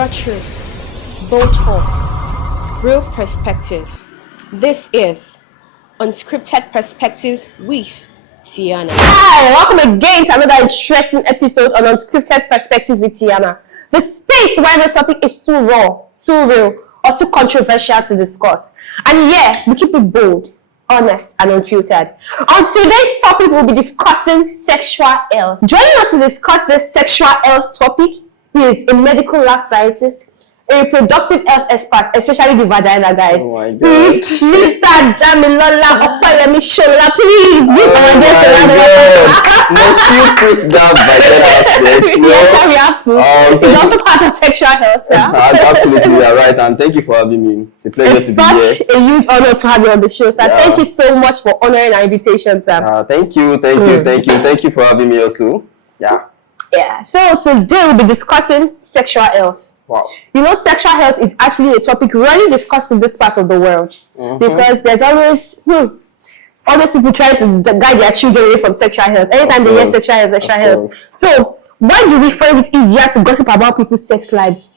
Raw truth, bold talks, real perspectives. This is Unscripted Perspectives with Tiana. Hi, welcome again to another interesting episode on Unscripted Perspectives with Tiana. The space where the topic is too raw, too real, or too controversial to discuss. And yeah, we keep it bold, honest, and unfiltered. On today's topic, we'll be discussing sexual health. Joining us to discuss this sexual health topic is a medical lab scientist, a reproductive health expert, especially the vagina, guys. Oh my God. Mr. Damilola Opayemi Shola, please give our guest a round of applause. Must you put that vagina aspect? Yes, we have to. It's also part of sexual health. Yeah? Absolutely, you're right. And thank you for having me. It's a pleasure to be here. It's such a huge honor to have you on the show, sir. Yeah. Thank you so much for honoring our invitation, sir. Thank you for having me also. Yeah. So today we'll be discussing sexual health. Wow. You know, sexual health is actually a topic rarely discussed in this part of the world because there's always people trying to guide their children away from sexual health. Anytime they hear sexual health. So why do we find it easier to gossip about people's sex lives?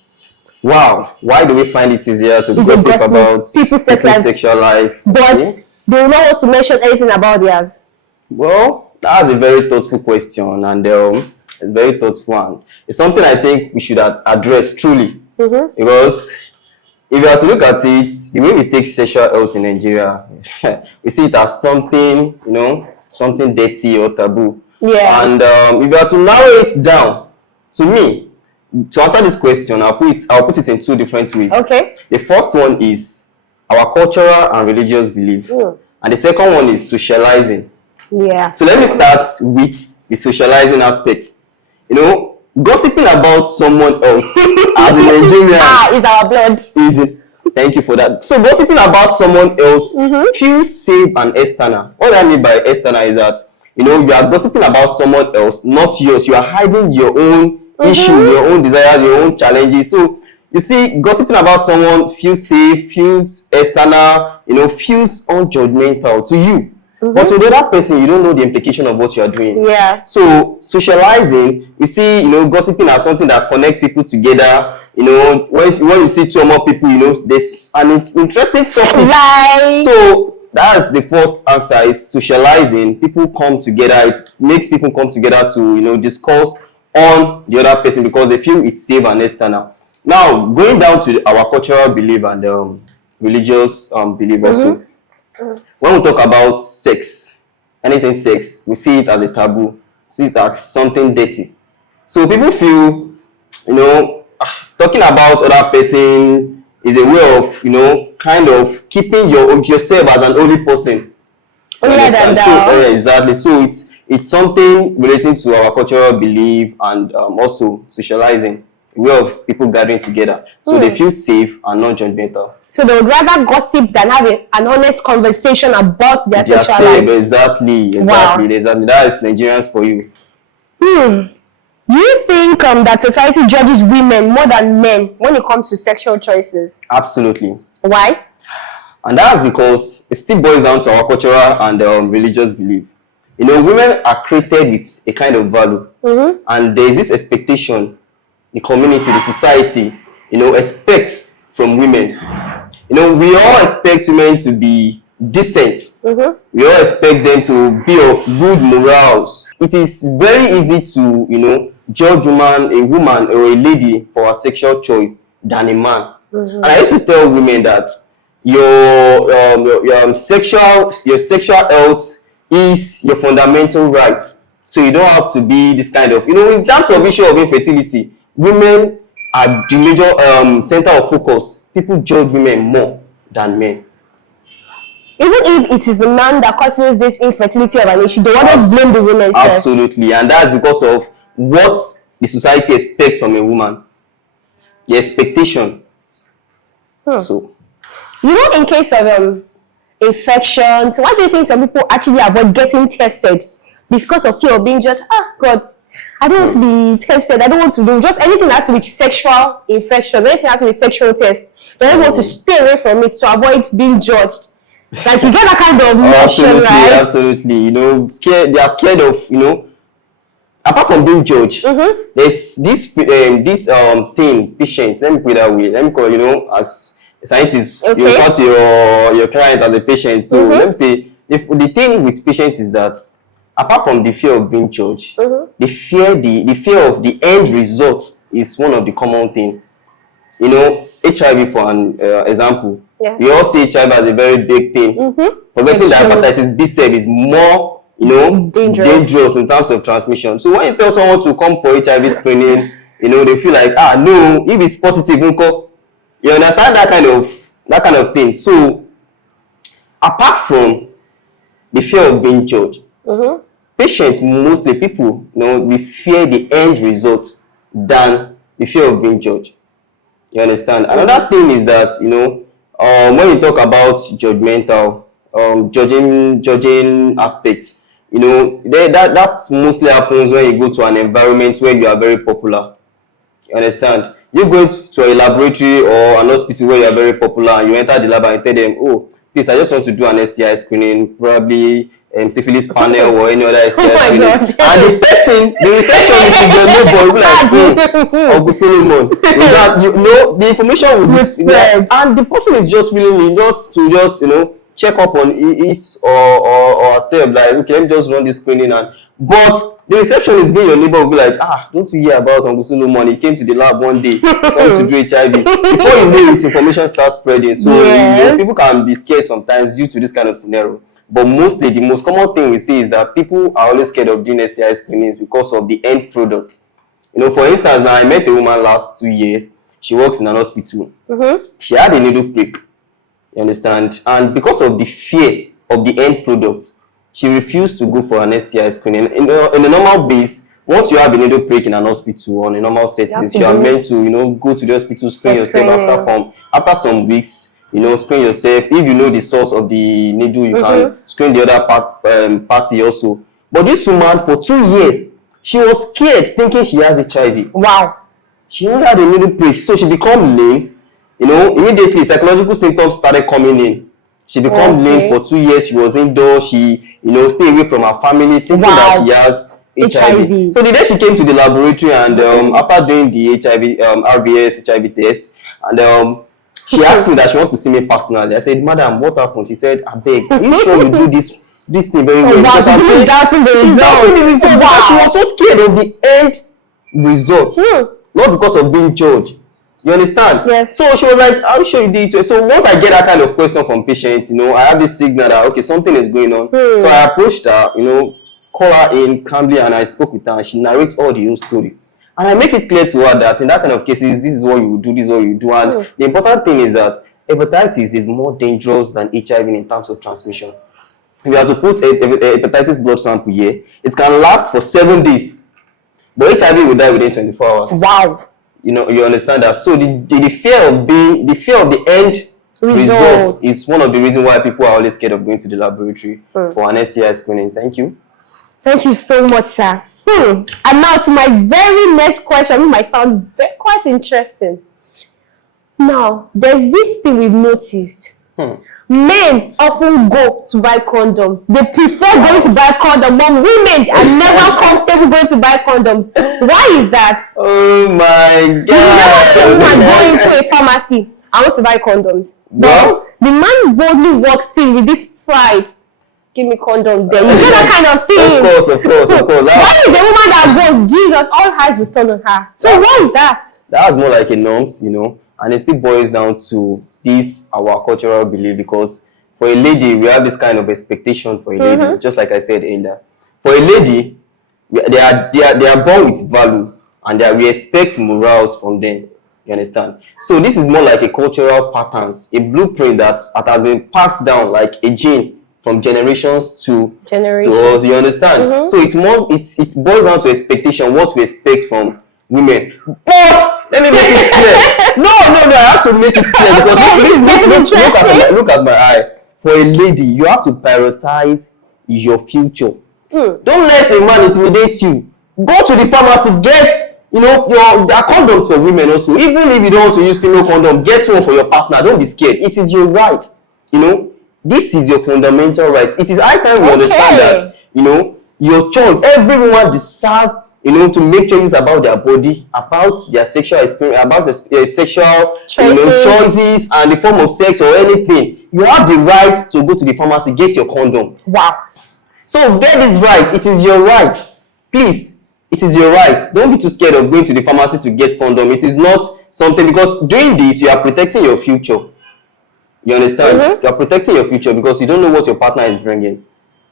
Wow. Why do we find it easier to gossip about people's sexual life? But they will not want to mention anything about theirs. Well, that's a very thoughtful question, and it's very thoughtful, and it's something I think we should address truly. Because if you are to look at it, the way we take sexual health in Nigeria, we see it as something, something dirty or taboo. Yeah. And if you are to narrow it down, to me, to answer this question, I'll put it in two different ways. Okay. The first one is our cultural and religious belief, and the second one is socializing. Yeah. So let me start with the socializing aspect. Gossiping about someone else as a Nigerian is our blood. Thank you for that. So gossiping about someone else feels safe and external. What I mean by external is that you are gossiping about someone else, not yours. You are hiding your own issues, your own desires, your own challenges. So you see, gossiping about someone feels safe, feels external, feels unjudgmental to you. But to the other person, you don't know the implication of what you are doing. Yeah. So socializing, you see, gossiping as something that connects people together. When you see two or more people, there's an interesting topic. Like. So that's the first answer is socializing. People come together. It makes people come together to discuss on the other person because they feel it's safe and external. Now going down to our cultural belief and religious belief also. When we talk about sex, anything sex, we see it as a taboo, we see it as something dirty. So people feel, talking about other person is a way of, kind of keeping yourself as an holy person. Exactly. So it's something relating to our cultural belief and also socializing, a way of people gathering together. So they feel safe and non-judgmental. So they would rather gossip than have an honest conversation about their sexual life. Exactly. Wow. That is Nigerians for you. Do you think that society judges women more than men when it comes to sexual choices? Absolutely. Why? And that's because it still boils down to our cultural and religious belief. Women are created with a kind of value. And there is this expectation the community, the society, expects from women. We all expect women to be decent. We all expect them to be of good morals. It is very easy to, judge a woman or a lady for her sexual choice than a man. And I used to tell women that your sexual health is your fundamental right. So you don't have to be this kind of, in terms of issue of infertility, women are the major center of focus. People judge women more than men. Even if it is the man that causes this infertility of an issue, they always blame the women first. Absolutely, and that's because of what the society expects from a woman. The expectation. So, in case of infections, why do you think some people actually avoid getting tested? Because of fear of being judged. God, I don't want to be tested. I don't want to do just anything that has to do with sexual infection, anything that has to do with sexual test. They just want to stay away from it to avoid being judged. Like you get that kind of notion, right? Absolutely. They are scared of, apart from being judged, there's this thing, patience. Let me put it that way. Let me call, as a scientist, you refer to your client as a patient. So let me say, the thing with patience is that apart from the fear of being judged, the fear of the end result is one of the common thing. HIV for an example. Yes. We all see HIV as a very big thing. Forgetting that hepatitis B cell is more, dangerous in terms of transmission. So when you tell someone to come for HIV screening, they feel like, no, if it's positive, you understand that kind of thing. So apart from the fear of being judged, patients, mostly people, we fear the end result than the fear of being judged. You understand? Another thing is that, when you talk about judgmental, judging aspects, that's mostly happens when you go to an environment where you are very popular. You understand? You go to a laboratory or an hospital where you are very popular, and you enter the lab and you tell them, oh, please, I just want to do an STI screening, probably syphilis panel or any other STI screening. And the receptionist is your neighbor, will be like, Uncle Solomon. The information will be spread, and the person is just willing to check up on his or herself, like, okay, let me just run this screening. But the receptionist being your neighbor will be like, don't you hear about Uncle Solomon? He came to the lab one day, come to do HIV. Before you know it, information starts spreading. So people can be scared sometimes due to this kind of scenario. But mostly, the most common thing we see is that people are always scared of doing STI screenings because of the end product. For instance, now I met a woman last 2 years. She works in an hospital. She had a needle prick. You understand? And because of the fear of the end product, she refused to go for an STI screening. In a normal base, once you have a needle prick in an hospital or in a normal settings, you are meant to, go to the hospital, screen yourself after some weeks. Screen yourself. If you know the source of the needle, you can screen the other party also. But this woman, for 2 years, she was scared, thinking she has HIV. Wow. She only had a needle prick, so she became lame. Immediately psychological symptoms started coming in. She became lame for 2 years. She was indoors. She, stay away from her family, thinking that she has HIV. So the day she came to the laboratory and after doing the HIV, RBS HIV test, and she asked me that she wants to see me personally. I said, Madam, what happened? She said, I beg, are you sure you do this thing very well? Wow, she's doubting the result. Because she was so scared of the end result, not because of being judged. You understand? Yes. So she was like, are you sure you did it? So once I get that kind of question from patients, I have this signal that, okay, something is going on. So I approached her, call her in calmly, and I spoke with her, and she narrates all the whole story. And I make it clear to her that in that kind of cases, this is what you do, this is what you do. And the important thing is that hepatitis is more dangerous than HIV in terms of transmission. If you have to put a hepatitis blood sample here, it can last for 7 days. But HIV will die within 24 hours. Wow. You understand that. So the fear of the end result is one of the reasons why people are always scared of going to the laboratory for an STI screening. Thank you. Thank you so much, sir. And now to my very next question, which might sound quite interesting. Now, there's this thing we've noticed. Men often go to buy condom. They prefer going to buy condom, but women are never comfortable going to buy condoms. Why is that? Oh my God! You never see a woman going to a pharmacy. I want to buy condoms. No. The man boldly walks in with this pride. Give me condom there. You know that kind of thing. Of course. Why is the woman that goes, Jesus, all eyes will turn on her? So why is that? That's more like a norms, and it still boils down to this, our cultural belief, because for a lady, we have this kind of expectation for a lady, just like I said earlier. For a lady, they are born with value, and we expect morals from them. You understand? So this is more like a cultural patterns, a blueprint that has been passed down like a gene from generations to us. You understand? So it boils down to expectation, what we expect from women. But let me make it clear. No, I have to make it clear because look at my eye. For a lady, you have to prioritize your future. Don't let a man intimidate you. Go to the pharmacy, get there are condoms for women also. Even if you don't want to use female condom, get one for your partner. Don't be scared. It is your right. This is your fundamental right. It is high time we understand that, your choice. Everyone deserves to make choices about their body, about their sexual experience, about the sexual choices and the form of sex or anything, you have the right to go to the pharmacy, get your condom. Wow. So get this right. It is your right. Please, it is your right. Don't be too scared of going to the pharmacy to get condom. It is not something, because doing this, you are protecting your future. You understand? You are protecting your future because you don't know what your partner is bringing.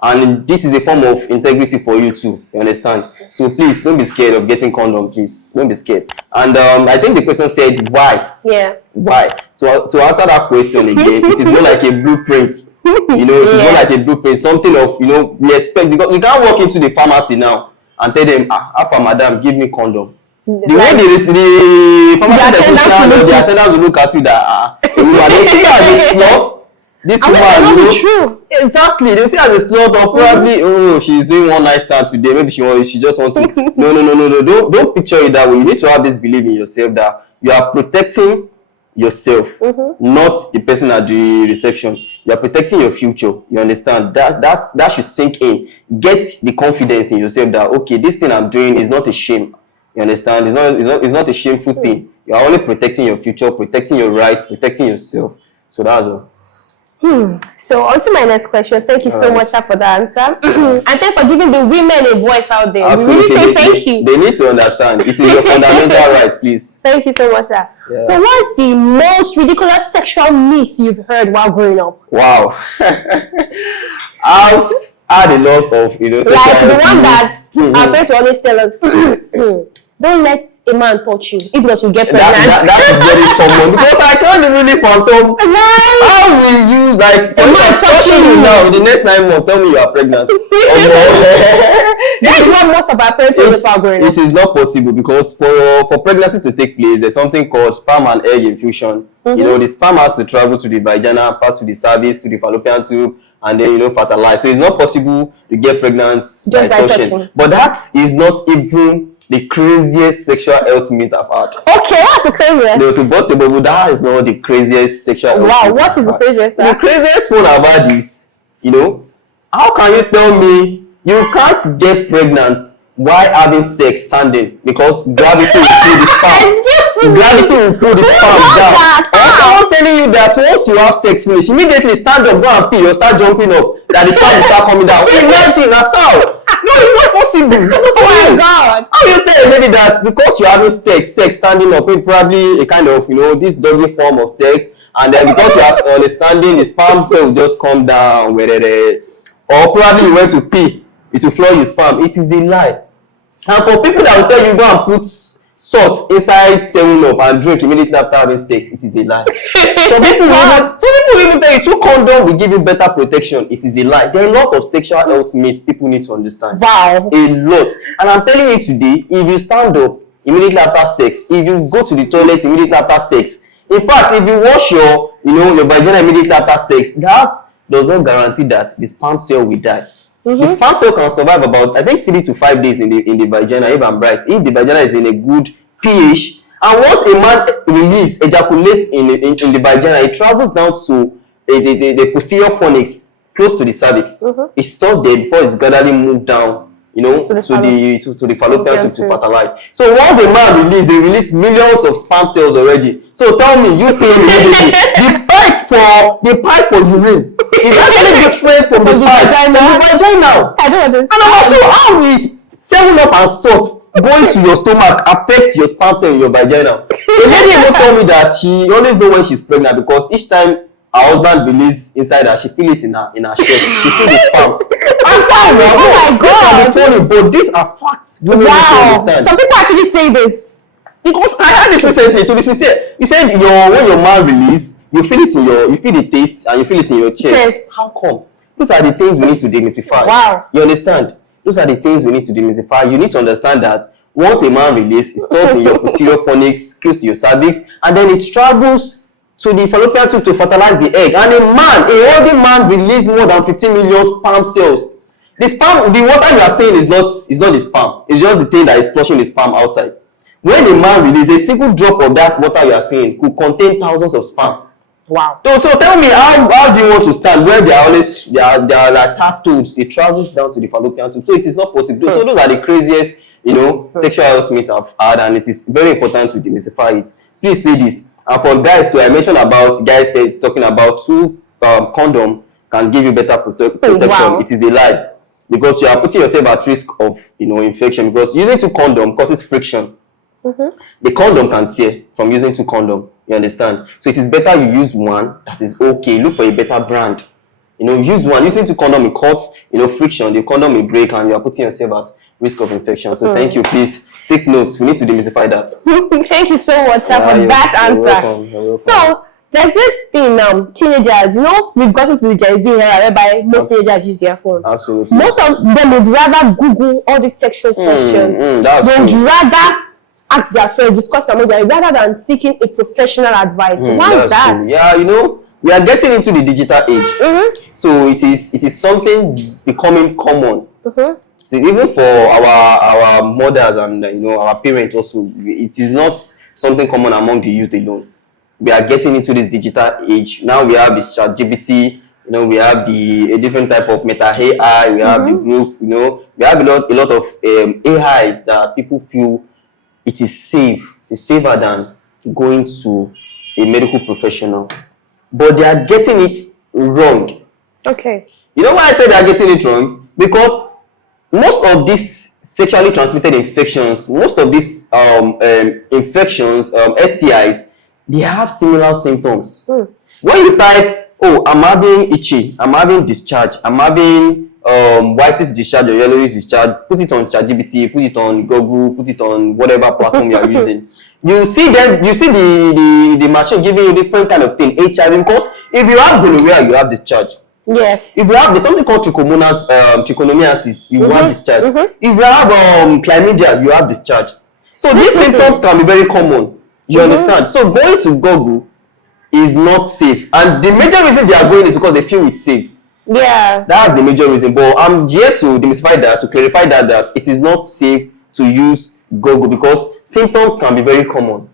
And this is a form of integrity for you too. You understand? So please, don't be scared of getting condom, please. Don't be scared. And I think the person said, why? Yeah. Why? To answer that question again, it is more like a blueprint. It is more like a blueprint. Something of, we expect, because you can't walk into the pharmacy now and tell them, Alpha, madam, give me condom. The way the pharmacy the attendants will look at you that, they see you as a slut. This one, true. Exactly. They will see as a slut, or probably, she's doing one night stand today. Maybe she just wants to. No. Don't picture it that way. You need to have this belief in yourself that you are protecting yourself, not the person at the reception. You are protecting your future. You understand? That should sink in. Get the confidence in yourself that, okay, this thing I'm doing is not a shame. You understand? It's not a shameful thing. You are only protecting your future, protecting your right, protecting yourself. So that's all. So on to my next question. Thank you so much for the answer. And thank you for giving the women a voice out there. Absolutely. We really say thank you. They need to understand. It is your fundamental right, please. Thank you so much, sir. Yeah. So what's the most ridiculous sexual myth you've heard while growing up? Wow. I've had a lot of, sexual like the one myths. that our parents will always tell us, don't let a man touch you if because you get pregnant. That is very common because I can't really phantom. How will you a man touching you now in the next 9 months? Tell me you are pregnant. That is what most of our parents will say growing up. It is not possible because for pregnancy to take place, there's something called sperm and egg infusion. The sperm has to travel to the vagina, pass to the cervix, to the fallopian tube, and then fertilize. So it's not possible to get pregnant just by touching. But that is not even the craziest sexual health myth I've had. Okay, what's the craziest? To bust the bubble, that is not the craziest sexual health myth. Wow, what is the craziest? The craziest one I've had is, how can you tell me you can't get pregnant while having sex standing because gravity will pull the sperm? Gravity will pull the sperm down. Or someone telling you that once you have sex finish, immediately stand up, go and pee, or start jumping up, that the sperm will start coming down. Imagine, that's how. No, it's not possible. Oh my God. How you tell maybe that because you're having sex standing up, it probably a kind of, this doggy form of sex, and then because you are understanding, the sperm cell will just come down, or probably you went to pee, it will flow your sperm. It is a lie. And for people that will tell you go and put salt inside 7-Up and drink immediately after having sex, it is a lie. Some people even tell you 2 condoms will give you better protection. It is a lie. There are a lot of sexual health myths people need to understand. Wow. A lot. And I'm telling you today, if you stand up immediately after sex, if you go to the toilet immediately after sex, in fact, if you wash your vagina immediately after sex, that does not guarantee that the sperm cell will die. The sperm cell can survive about, I think, 3 to 5 days in the vagina, if I'm right. If the vagina is in a good pH, and once a man ejaculates in the vagina, it travels down to the posterior fornix, close to the cervix. It's stored there before it's gradually moved down, to the fallopian tube to fertilize. So once a man they release millions of sperm cells already. So tell me, you pay immediately. The pipe for urine is actually different from the pipe in the vagina. I don't understand. And number 2, how is 7-Up and salt going to your stomach affects your sperm cell in your vagina? The lady will tell me that she always know when she's pregnant because each time her husband releases inside her, she feel it in her chest. She feel the sperm. Oh my God! These are funny, but these are facts. Wow! Some people actually say this. Because I had this recently, to be sincere. You said when your man release, you feel the taste and you feel it in your chest. How come? Those are the things we need to demystify. Wow. You understand? Those are the things we need to demystify. You need to understand that once a man releases, it starts in your posterior fornix, close to your cervix, and then it travels to the fallopian tube to fertilize the egg. And a healthy man releases more than 15 million sperm cells. The water you are saying is not the sperm. It's just the thing that is flushing the sperm outside. When a man releases, a single drop of that water you are saying could contain thousands of sperm. Wow. So tell me, how do you want to stand where they are like tap toads? It travels down to the fallopian tube. So it is not possible. So those are the craziest sexual health myths I've had, and it is very important to demystify it. Please, ladies, and for guys too, I mentioned about guys talking about two condom can give you better protection. Wow. It is a lie, because you are putting yourself at risk of infection, because using two condom causes friction. The condom can tear from using two condom. You understand? So it is better you use one that is okay. Look for a better brand. Use one. Using two condom, it causes friction. The condom will break, and you are putting yourself at risk of infection. So thank you. Please take notes. We need to demystify that. Thank you so much, sir, for that answer. You're welcome. So there's this thing now, teenagers. We've gotten to the Gen Z era whereby most teenagers use their phone. Absolutely. Most of them would rather Google all these sexual questions. They would rather ask their friends, discuss them rather than seeking a professional advice. Why is that? True. Yeah, we are getting into the digital age. So it is something becoming common. So even for our mothers and our parents also, it is not something common among the youth alone. We are getting into this digital age. Now we have this ChatGPT, we have a different type of meta AI, we have the group, we have a lot of AIs that people feel it is safe. It is safer than going to a medical professional. But they are getting it wrong. Okay. You know why I say they are getting it wrong? Because most of these sexually transmitted infections, most of these infections, STIs, they have similar symptoms. When you type, oh, I'm having itchy, I'm having discharge, I'm having whitish discharge or yellowish discharge, put it on ChatGPT, put it on Google, put it on whatever platform you are using. You see the machine giving you different kind of thing, HIV, because if you have gonorrhea, you have discharge. Yes. If you have something called trichomoniasis, you have discharge. If you have chlamydia, you have discharge. So these symptoms can be very common. You understand? So going to Google is not safe, and the major reason they are going is because they feel it's safe. Yeah, that's the major reason. But I'm here to demystify that, to clarify that it is not safe to use Google, because symptoms can be very common.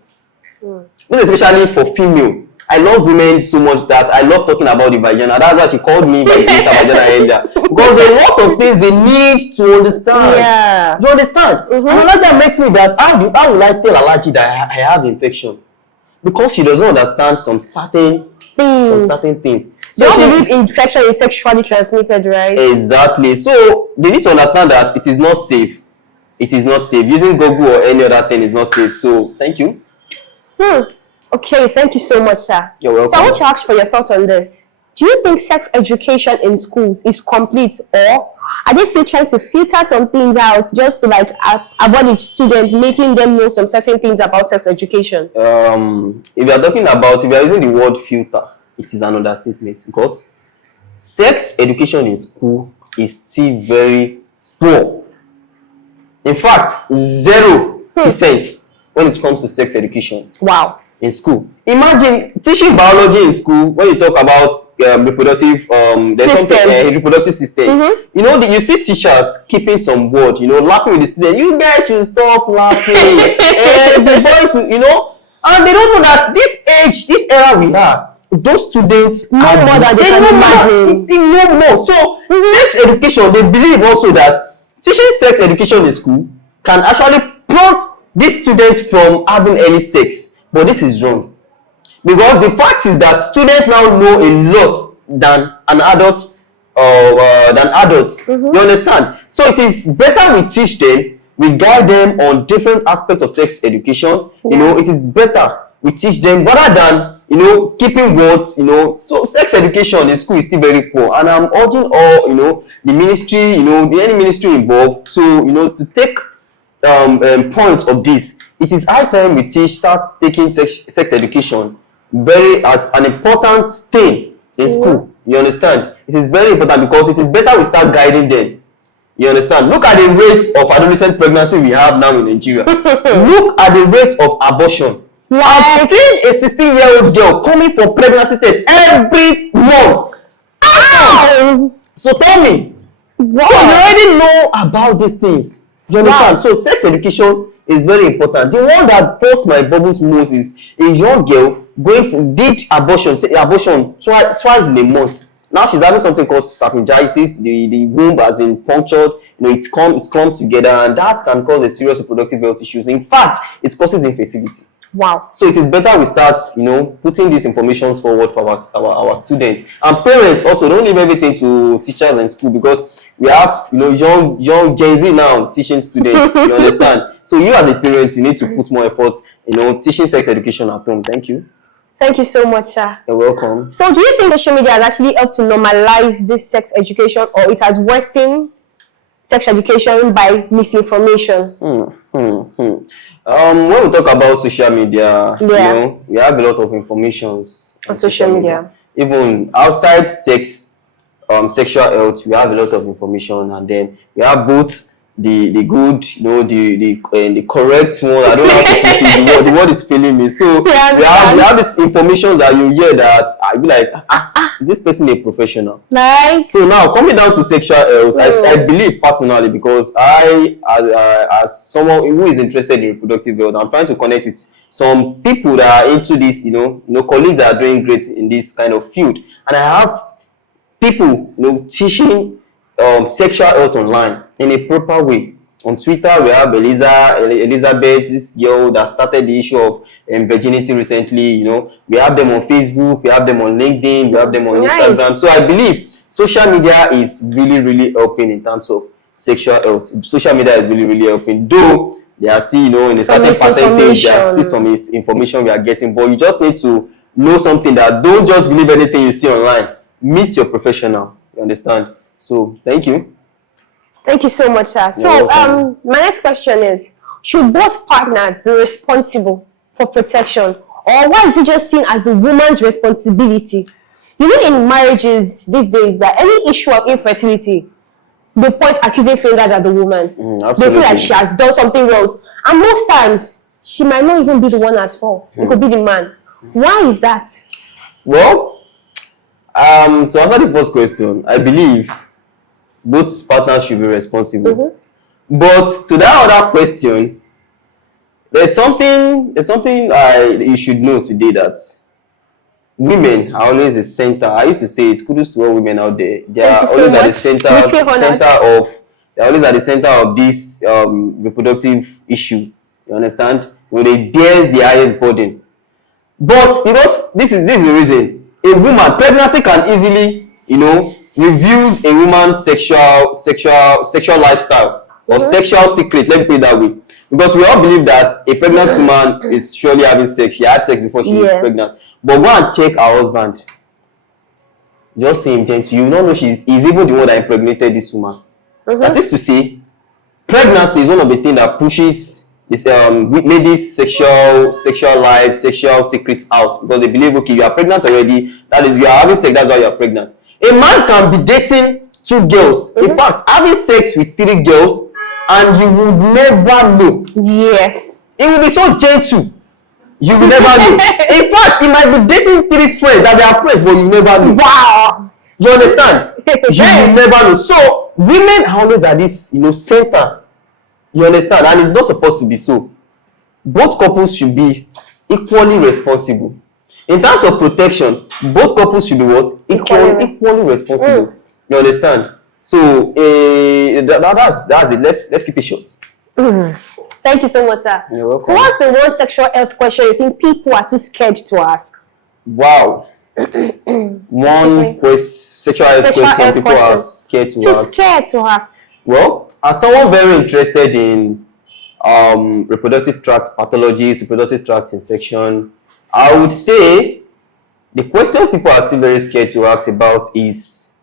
This especially for female. I love women so much that I love talking about the vagina. That's why she called me by Mr. Vagina earlier, because there are a lot of things they need to understand. Yeah, you understand? And Alaja makes me that how will I tell Alaji that I have infection? Because she doesn't understand some certain things. So she believe infection is sexually transmitted, right? Exactly. So they need to understand that it is not safe. It is not safe. Using Google or any other thing is not safe. So thank you. Okay, thank you so much, sir. You're welcome. So I want to ask for your thoughts on this. Do you think sex education in schools is complete, or are they still trying to filter some things out just to avoid each student, making them know some certain things about sex education? If you are using the word filter, it is an understatement, because sex education in school is still very poor. In fact, 0% when it comes to sex education. Wow. In school. Imagine teaching biology in school when you talk about reproductive system. You see teachers keeping some word, laughing with the students. You guys should stop laughing. And the boys, and they don't know that this era we are, those students know more than they can imagine. They know more. So sex education, they believe also that teaching sex education in school can actually prompt these students from having early sex. But this is wrong, because the fact is that students now know a lot than an adult You understand? So it is better we teach them, we guide them on different aspects of sex education. It is better we teach them rather than keeping words. So sex education in school is still very poor, and I'm urging all the ministry, any ministry involved to take point of this. It is high time we start taking sex education as an important thing in school. You understand? It is very important, because it is better we start guiding them. You understand? Look at the rates of adolescent pregnancy we have now in Nigeria. Look at the rates of abortion. I've seen a 16-year-old girl coming for pregnancy test every month. So tell me. Wow. So you already know about these things. You understand? Wow. So sex education is very important. The one that bursts my bubbles most is a young girl did abortion twice in a month. Now she's having something called sapingitis. The womb has been punctured. it comes together, and that can cause a serious reproductive health issues. In fact, it causes infertility. Wow. So it is better we start, putting these informations forward for our students and parents. Also, don't leave everything to teachers in school, because we have, young Gen Z now teaching students. You understand? So you as a parent, you need to put more effort, teaching sex education at home. Thank you. Thank you so much, sir. You're welcome. So do you think social media has actually helped to normalize this sex education, or it has worsened sex education by misinformation? When we talk about social media, we have a lot of informations on social media. Even outside sexual health, we have a lot of information, and then we have both the good, the correct one. I don't know how to put it. The word is failing me. So we have this information that you hear that I'll be like, is this person a professional? Right. So now coming down to sexual health, I believe personally, because as someone who is interested in reproductive health, I'm trying to connect with some people that are into this, colleagues that are doing great in this kind of field, and I have people, teaching sexual health online in a proper way. On Twitter, we have Elizabeth, this girl that started the issue of virginity recently. We have them on Facebook, we have them on LinkedIn, we have them on Instagram. So I believe social media is really, really helping in terms of sexual health. Social media is really, really helping. Though there are still, in a certain percentage, there are still some information we are getting, but you just need to know something, that don't just believe anything you see online. Meet your professional. You understand? So thank you. Thank you so much, sir. So my next question is, should both partners be responsible for protection, or why is it just seen as the woman's responsibility? In marriages these days, that any issue of infertility, they point accusing fingers at the woman. They feel like she has done something wrong, and most times she might not even be the one at fault. It could be the man. Why is that? Well, to answer the first question, I believe both partners should be responsible. But to that other question, there's something you should know today, that women are always the center. I used to say, it's kudos to all women out there. They are always at the center of this reproductive issue. You understand? They bears the highest burden. But because this is the reason, a woman, pregnancy can easily, reveals a woman's sexual lifestyle or sexual secret. Let me put it that way. Because we all believe that a pregnant woman is surely having sex. She had sex before she is pregnant. But go and check her husband. Just say him gentle. You will not know he's even the one that impregnated this woman. That is to say, pregnancy is one of the things that pushes this ladies' sexual life, sexual secrets out, because they believe, okay, you are pregnant already. That is, you are having sex. That's why you are pregnant. A man can be dating 2 girls. In fact, having sex with 3 girls, and you will never know. Yes. It will be so gentle. You will never know. In fact, he might be dating 3 friends that they are friends, but you never know. Wow. You understand? You will never know. So women are always at this, center. You understand? And it's not supposed to be so. Both couples should be equally responsible. In terms of protection, both couples should be what? Equally responsible. You understand? So that's it. Let's keep it short. Thank you so much, sir. You're welcome. So what's the one sexual health question you think people are too scared to ask? Wow. Sexual health question people are scared to ask. Too scared to ask. Well, as someone very interested in reproductive tract pathologies, reproductive tract infection, I would say the question people are still very scared to ask about is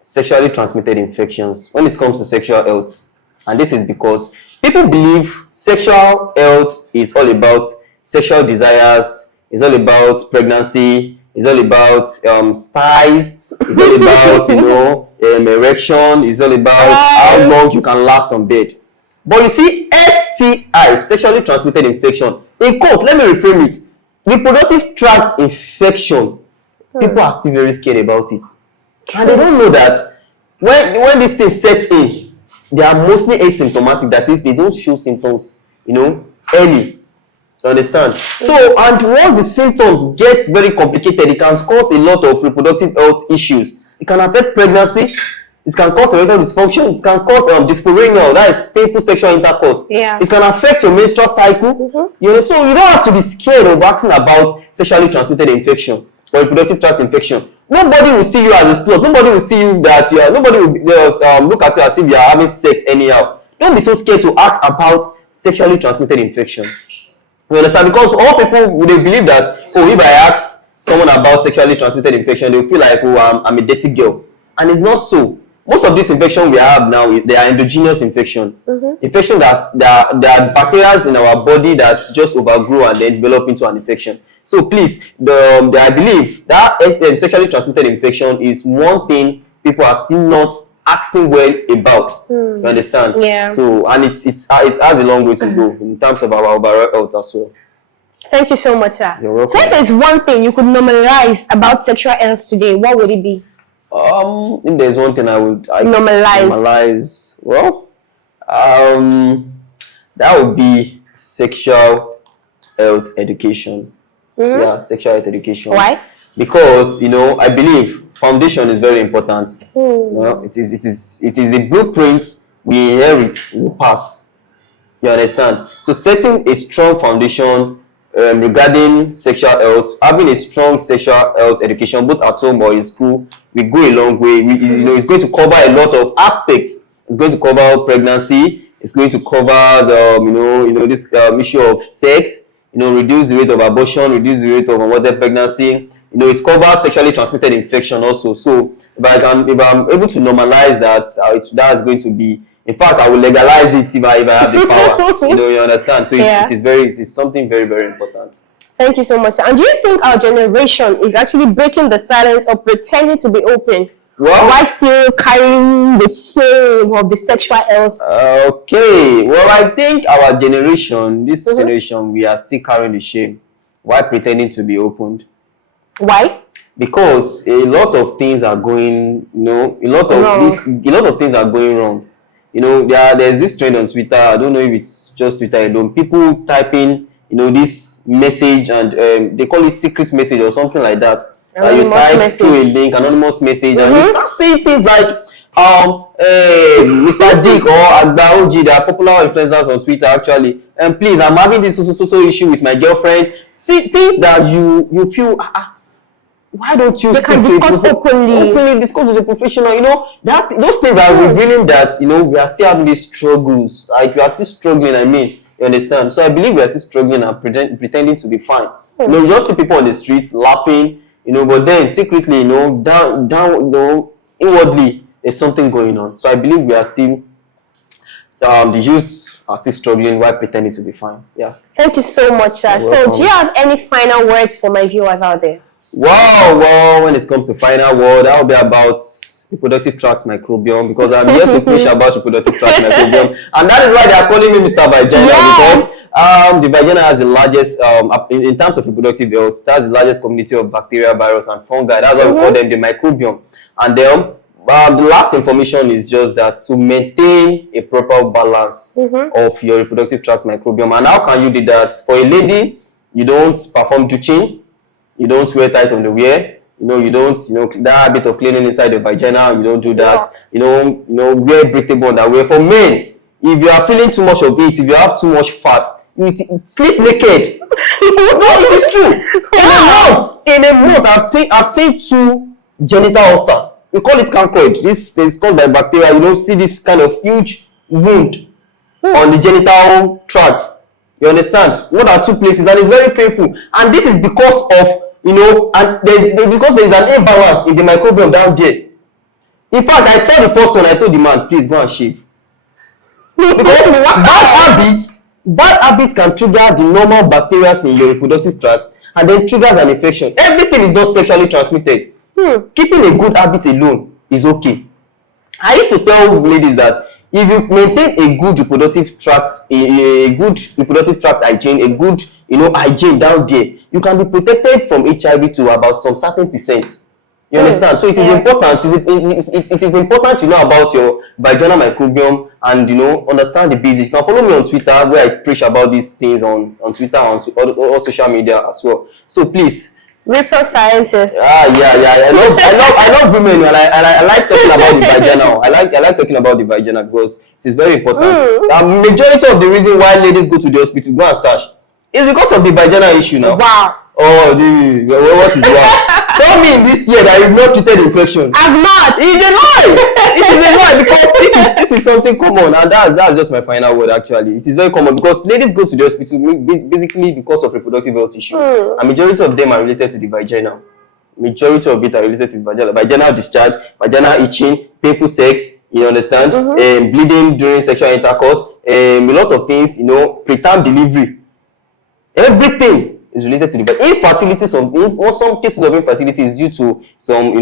sexually transmitted infections when it comes to sexual health. And this is because people believe sexual health is all about sexual desires, it's all about pregnancy, it's all about styles, it's all about erection, it's all about how long you can last on bed. But you see, STI, sexually transmitted infection, in quote, let me reframe it, reproductive tract infection, people are still very scared about it. And they don't know that when this thing sets in, they are mostly asymptomatic. That is, they don't show symptoms, early. You understand? So, and once the symptoms get very complicated, it can cause a lot of reproductive health issues. It can affect pregnancy, It can cause erectile dysfunction. It can cause dyspareunia, that is painful sexual intercourse. Yeah. It can affect your menstrual cycle. You know, so you don't have to be scared of asking about sexually transmitted infection or reproductive tract infection. Nobody will see you as a slut. Nobody will see you that you are. Nobody will look at you as if you are having sex anyhow. Don't be so scared to ask about sexually transmitted infection. You understand? Because all people, they believe that, oh, if I ask someone about sexually transmitted infection, they'll feel like, oh, I'm a dirty girl. And it's not so. Most of these infections we have now, they are endogenous infection. Infection there are bacteria in our body that just overgrow and then develop into an infection. So please, I believe that sexually transmitted infection is one thing people are still not asking well about. You understand? Yeah. So, and it has a long way to go in terms of our overall health as well. Thank you so much, sir. You're welcome. So if there's one thing you could normalize about sexual health today, what would it be? If there's one thing I would Normalize. Well, that would be sexual health education. Yeah, sexual health education. Why? Because I believe foundation is very important. It is a blueprint we inherit, we pass. You understand? So setting a strong foundation regarding sexual health, having a strong sexual health education both at home or in school, we go a long way. It's going to cover a lot of aspects. It's going to cover pregnancy. It's going to cover this issue of sex. Reduce the rate of abortion, reduce the rate of unwanted pregnancy. It covers sexually transmitted infection also. So if I'm able to normalize that, that's going to be. In fact, I will legalize it if I have the power. You understand. So it's something very, very important. Thank you so much. And do you think our generation is actually breaking the silence or pretending to be open? Well, why still carrying the shame of the sexual health? Okay. Well, I think our generation, this generation, we are still carrying the shame. Why pretending to be opened? Why? Because a lot of things are going, a lot of things are going wrong. There's this trend on Twitter. I don't know if it's just Twitter alone. People typing, this message and they call it secret message or something like that. You type through a link, anonymous message, and you start saying things like, Mr. Dick or Agba OG, they are popular influencers on Twitter actually. And please, I'm having this so issue with my girlfriend. See, things that you feel, why don't you discuss openly discuss with a professional? That those things are revealing that we are still having these struggles. Like we are still struggling. I mean, you understand? So I believe we are still struggling and pretending to be fine. You just see people on the streets laughing, but then secretly, down, inwardly, there's something going on. So I believe we are still, the youths are still struggling while pretending to be fine. Yeah. Thank you so much, sir. So do you have any final words for my viewers out there? Well, when it comes to final word, that will be about reproductive tract microbiome, because I'm here to preach about reproductive tract microbiome, and that is why they are calling me Mr. Vagina, because the vagina has the largest, in terms of reproductive health, it has the largest community of bacteria, virus, and fungi. That's why we call them the microbiome. And then the last information is just that to maintain a proper balance of your reproductive tract microbiome. And how can you do that? For a lady, you don't perform douching. You don't wear tight underwear. You don't, that habit of cleaning inside the vagina, you don't do that. Wear breathable underwear. For men, if you are feeling too much of it, if you have too much fat, you sleep naked. No, it is true. In a month, I've seen 2 genital ulcer. We call it cankeroid. This is caused by bacteria. You don't see this kind of huge wound on the genital tract. You understand? What are 2 places, and it's very painful. And this is because of because there is an imbalance in the microbiome down there. In fact, I saw the first one. I told the man, please go and shave. Because bad habits can trigger the normal bacteria in your reproductive tract, and then triggers an infection. Everything is not sexually transmitted. Keeping a good habit alone is okay. I used to tell ladies that if you maintain a good reproductive tract, a good reproductive tract hygiene, a good hygiene down there, you can be protected from HIV to about some certain percent. You understand? So it is important. It is important to know about your vaginal microbiome and understand the basics. You can follow me on Twitter, where I preach about these things on Twitter, on all social media as well. So please, Repo scientist. I love women, and I like talking about the vagina. I like talking about the vagina because it is very important. The majority of the reason why ladies go to the hospital go and search is because of the vagina issue now. Wow. Oh, what is wow? Tell me in this year that you've not treated infection. I've not. It's a lie. It is a lie because this is something common, and that's just my final word. Actually, it is very common because ladies go to the hospital basically because of reproductive health issue. A majority of them are related to the vagina. Majority of it are related to the vagina. Vaginal discharge, vaginal itching, painful sex. You understand? Bleeding during sexual intercourse. A lot of things. Preterm delivery. Everything is related to the infertility. Some cases of infertility is due to some,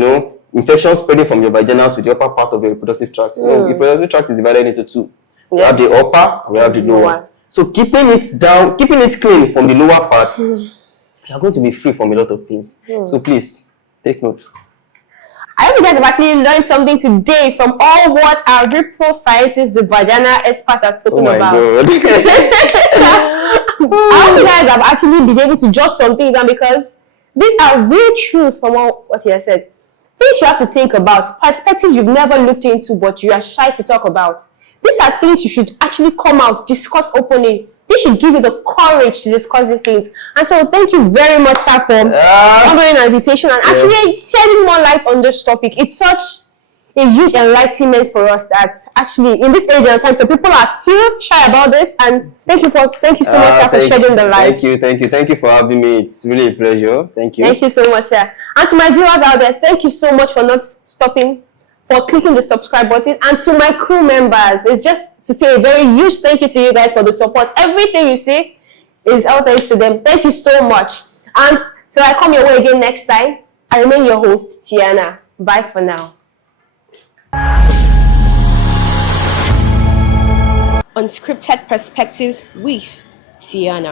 infection spreading from your vagina to the upper part of your reproductive tract. Your reproductive tract is divided into two. We have the upper, we have the lower. So keeping it down, keeping it clean from the lower part, you are going to be free from a lot of things. So please take notes. I hope you guys have actually learned something today from all what our repro scientist, the vagina expert, has spoken about. Oh my God. I hope you guys have actually been able to jot some things down because these are real truths from what he has said. Things you have to think about, perspectives you've never looked into but you are shy to talk about. These are things you should actually come out, discuss openly. This should give you the courage to discuss these things. And so thank you very much, sir, for honoring our invitation and actually shedding more light on this topic. It's such a huge enlightenment for us that actually in this age and time, so people are still shy about this. And thank you so much, sir, for shedding the light. Thank you for having me. It's really a pleasure. Thank you. Thank you so much, sir. And to my viewers out there, thank you so much for not stopping, for clicking the subscribe button. And to my crew members, it's just to say a very huge thank you to you guys for the support. Everything you see is all thanks to them. Thank you so much. And till I come your way again next time, I remain your host, Tiana. Bye for now. Unscripted Perspectives with Tiana.